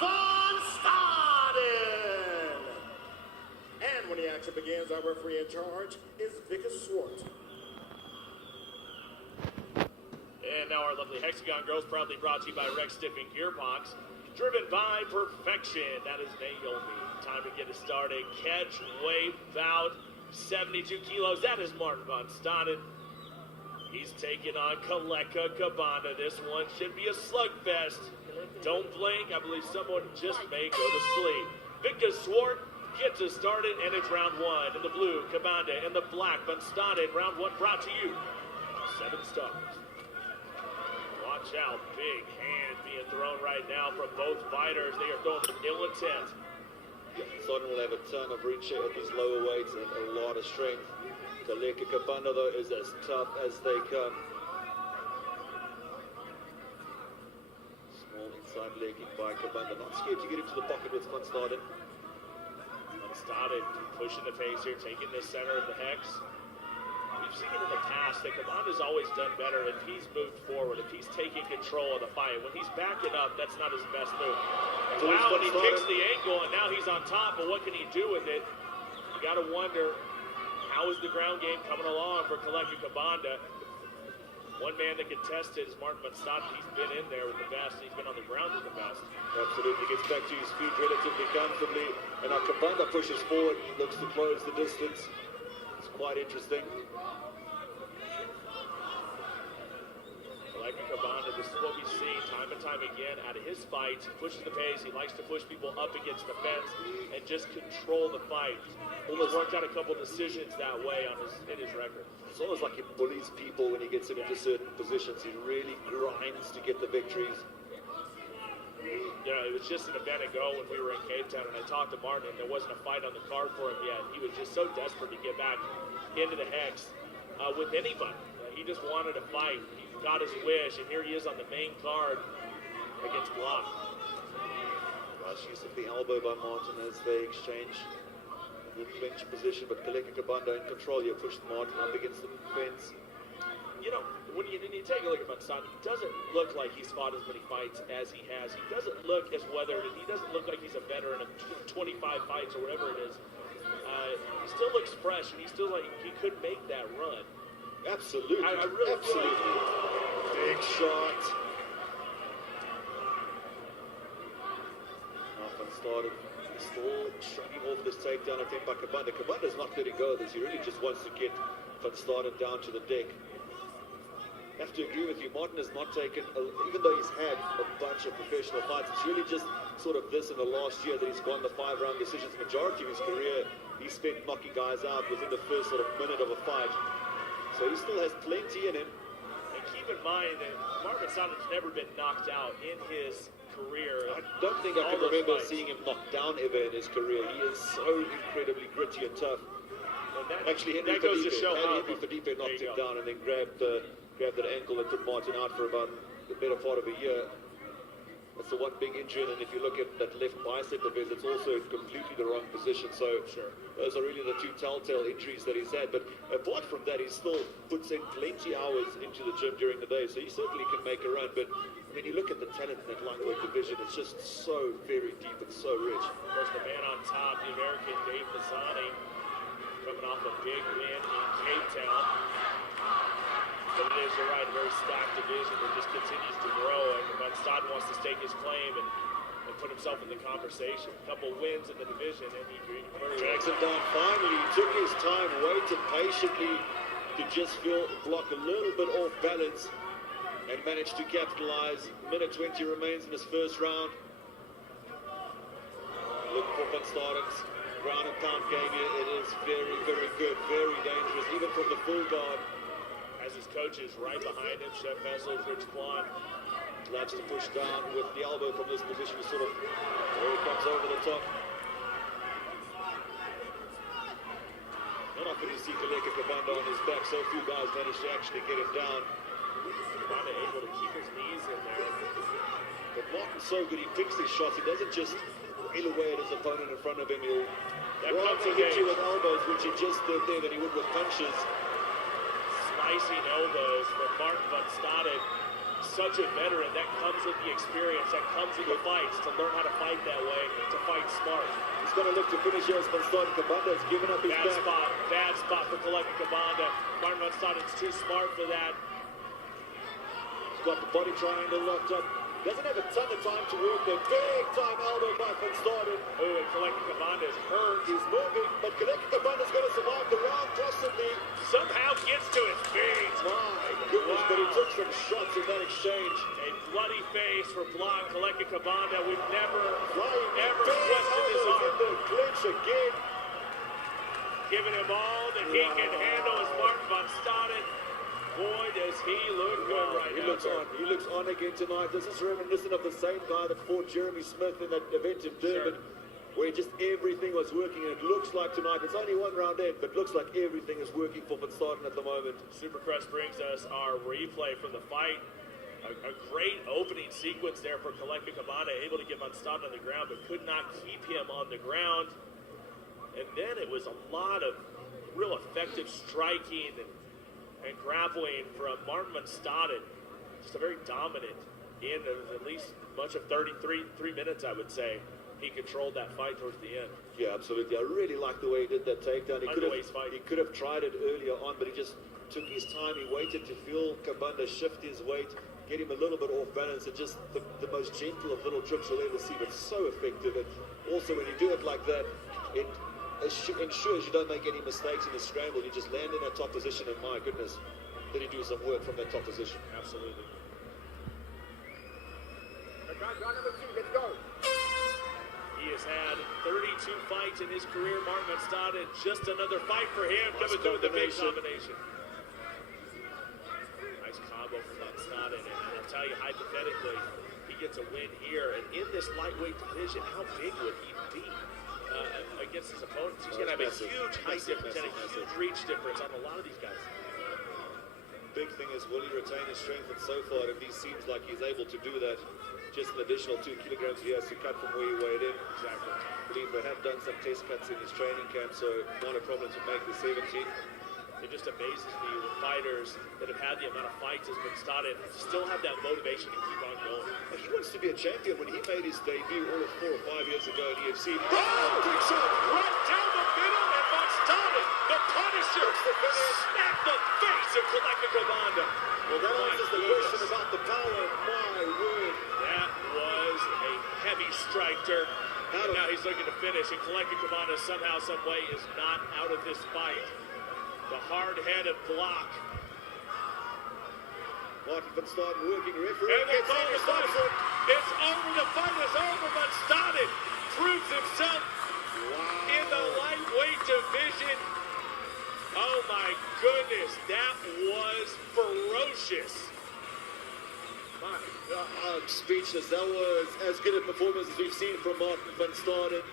von Staden. And when the action begins, our referee in charge is Vickers Swart. And now our lovely Hexagon girls, proudly brought to you by Rex Stiffing Gearbox. Driven by perfection, that is Naomi. Time to get it started. Catch, weight, about 72 kilos. That is Martin von Staden. He's taking on Kaleka Cabana. This one should be a slugfest. Don't blink. I believe someone just may go to sleep. Victor Swart gets us started, and it's round one. In the blue, Cabana. In the black, von Staden. Round one brought to you. 7 stars. Watch out. Big hand being thrown right now from both fighters. They are throwing with ill intent. Staden will have a ton of reach at these lower weights and a lot of strength. Kaleka Cabana, though, is as tough as they come. Small inside leg kick by Cabana. Not scared to get into the pocket with von Staden. Von Staden pushing the pace here, taking the center of the hex. We've seen it in the past that Cabana's always done better if he's moved forward, if he's taking control of the fight. When he's backing up, that's not his best move. And wow, and he kicks the ankle, and now he's on top, but what can he do with it? You got to wonder, how is the ground game coming along for Kaleka Cabana? One man that can test it is Martin von Staden. He's been in there with the best. He's been on the ground with the best. Absolutely. Gets back to his feet relatively comfortably. And now Cabana pushes forward, looks to close the distance. It's quite interesting. Kaleka Cabana, this is what we see time and time again out of his fights. He pushes the pace. He likes to push people up against the fence and just control the fight. Almost worked out a couple decisions that way on in his record. It's almost like he bullies people when he gets into certain positions. He really grinds to get the victories. You know, it was just an event ago when we were in Cape Town, and I talked to Martin, and there wasn't a fight on the card for him yet. He was just so desperate to get back into the hex with anybody. He just wanted to fight. He got his wish, and here he is on the main card against Block. Nice use of the elbow by Martin as they exchange the clinch position, but Kaleka Cabana in control. You push Martin up against the fence. You know, when you take a look at von Staden, he doesn't look like he's fought as many fights as he has. He doesn't look as weathered, and he doesn't look like he's a veteran of 25 fights or whatever it is. He still looks fresh, and he still like he could make that run. Absolutely. I really absolutely. Big shot. Now von Staden still shrugging off this takedown attempt by Cabana. Cabana's not letting go of this. He really just wants to get von Staden down to the deck. I have to agree with you. Martin has not taken, even though he's had a bunch of professional fights, it's really just sort of this in the last year that he's gone the 5-round decisions. Majority of his career, he spent knocking guys out within the first sort of minute of a fight. So he still has plenty in him. And keep in mind that Martin von Staden's never been knocked out in his career. I don't think I can remember seeing him knocked down ever in his career. He is so incredibly gritty and tough. Actually, Henry Felipe knocked him down and then grabbed that ankle that took Martin out for about the better part of a year. That's the one big injury, and if you look at that left bicep of his, it's also in completely the wrong position. So those are really the two telltale injuries that he's had. But apart from that, he still puts in plenty hours into the gym during the day, so he certainly can make a run. But when you look at the talent in that lightweight division, it's just so very deep and so rich. Of course, the man on top, the American Dave Mazzani, coming off a big win in Cape Town. But it is, you're right, a very stacked division that just continues to grow, and von Staden wants to stake his claim and put himself in the conversation. A couple wins in the division, and he drags him down finally. He took his time, waited patiently to just feel Block a little bit off balance, and managed to capitalize. Minute 20 remains in this first round. Look for von Staden's ground and pound game here. It is very, very good, very dangerous, even from the full guard. As his coach is right behind him, Chef Messels, Rich Kwan. Loves to push down with the elbow from this position to sort of, there he comes over the top. Not often you see Kaleka Cabana on his back, so few guys manage to actually get him down. Cabana able to keep his knees in there. But Martin's so good, he picks his shots, he doesn't just reel away at his opponent in front of him, he'll rather hit you with elbows, which he just did there, than he would with punches. Slicing elbows from Martin von Staden. such a veteran. That comes with the experience. That comes with the fights. To learn how to fight that way. To fight smart. He's going to look to finish here as Van Staden. Kabanda has given up his back. Bad spot for Kaleka Kabanda. Martin Van Staden's too smart for that. He's got the body triangle locked up. Doesn't have a ton of time to work. The big time elbow by Van Staden. Oh, and Kaleka Kabanda is hurt. He's moving, but Kaleka Kabanda's going to survive the round, possibly. Somehow gets to his feet. My goodness, but he took some shots in that exchange. A bloody face for blonde Kaleka Kabanda. We've never Ever questioned his arm. in the clinch again. Giving him all that he can handle as Martin Van Staden. Boy, does he look good right now. He looks on again tonight. This is reminiscent of the same guy that fought Jeremy Smith in that event in Durban, where just everything was working. And it looks like tonight, it's only one round in, but looks like everything is working for Van Staden at the moment. Supercrest brings us our replay from the fight. A great opening sequence there for Kaleka Kabanda, able to get Van Staden on the ground, but could not keep him on the ground. And then it was a lot of real effective striking and grappling from Martin Van Staden. Just a very dominant in at least much of 3 minutes, I would say. He controlled that fight towards the end. Yeah, absolutely. I really like the way he did that takedown. He could have tried it earlier on, but he just took his time. He waited to feel Kabanda shift his weight, get him a little bit off balance, and just the most gentle of little trips you'll ever see, but so effective. And also when you do it like that, it ensures you don't make any mistakes in the scramble. You just land in that top position, and my goodness, did he do some work from that top position. Absolutely. Round number 2, let's go. He has had 32 fights in his career. Martin Van Staden, just another fight for him. Coming through with the big combination. Nice combo from Van Staden, and I'll tell you, hypothetically, he gets a win here. And in this lightweight division, how big would he be against his opponents? He's going to have a huge height difference and a huge reach difference on a lot of these guys. Big thing is, will he retain his strength? And so far, if he seems like he's able to do that, just an additional 2 kilograms he has to cut from where he weighed in. Exactly. I believe they have done some test cuts in his training camp, so not a problem to make the 17. It just amazes me with fighters that have had the amount of fights as Van Staden still have that motivation to keep on going. And he wants to be a champion. When he made his debut all of 4 or 5 years ago in EFC, big shot right down the middle, and Van Staden, the Punisher, snapped the face of Kaleka Kabanda. Well, that answers the question about the power. My word. That was a heavy strike, Dirk. Now he's looking to finish, and Kaleka Kabanda somehow, some way is not out of this fight. The hard-headed block. Martin Van Staden working referee. And the fight is over. It's over. The fight is over. Van Staden proves himself in the lightweight division. Oh my goodness, that was ferocious. My God. I'm speechless. That was as good a performance as we've seen from Martin Van Staden.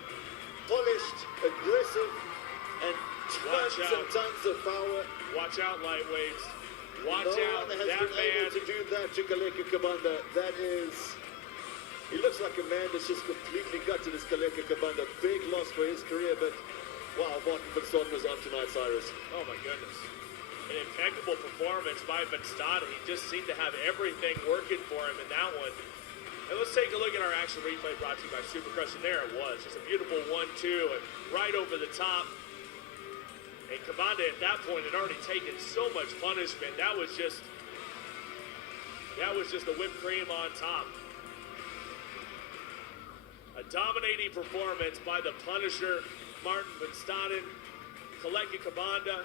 Polished, aggressive, and tons and tons of power. Watch out, lightweights. Watch no out, one has that been man. able to do that to Kaleka Kabanda. That is, he looks like a man that's just completely gutted his Kaleka Kabanda. Big loss for his career, but wow, Martin Van Staden was on tonight, Cyrus. Oh my goodness. An impeccable performance by Van Staden. He just seemed to have everything working for him in that one. And let's take a look at our action replay brought to you by Supercrush. And there it was. Just a beautiful 1-2 and right over the top. And Kabanda at that point had already taken so much punishment. That was just the whipped cream on top. A dominating performance by the Punisher, Martin Van Staden. Kaleka Kabanda,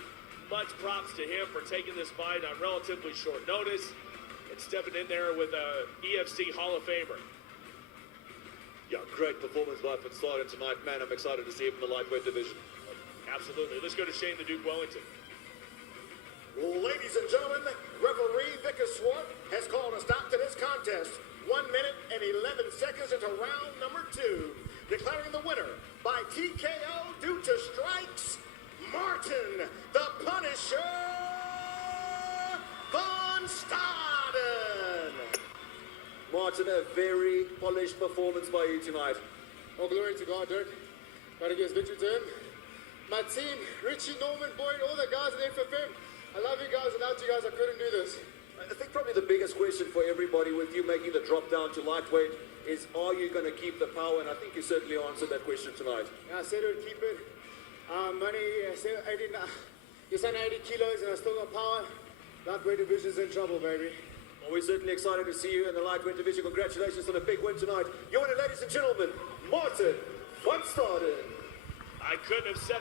much props to him for taking this fight on relatively short notice and stepping in there with a EFC Hall of Famer. Yeah, great performance by Van Staden tonight. Man, I'm excited to see him in the lightweight division. Absolutely. Let's go to Shane the Duke Wellington. Ladies and gentlemen, referee Vickers Swart has called a stop to this contest. 1 minute and 11 seconds into round number 2. Declaring the winner by TKO due to strikes, Martin the Punisher Van Staden. Martin, a very polished performance by you tonight. All glory to God, Dirk. Gotta give victory to him. My team, Richie, Norman, Boyd, all the guys in FFM. I love you guys. Without you guys, I couldn't do this. I think probably the biggest question for everybody with you making the drop down to lightweight is, are you going to keep the power? And I think you certainly answered that question tonight. Yeah, I said I would keep it. Money, I said 80, you said 80 kilos and I still got power. Lightweight division's in trouble, baby. Well, we're certainly excited to see you in the lightweight division. Congratulations on a big win tonight. Your winner, ladies and gentlemen, Martin van Staden. I couldn't have said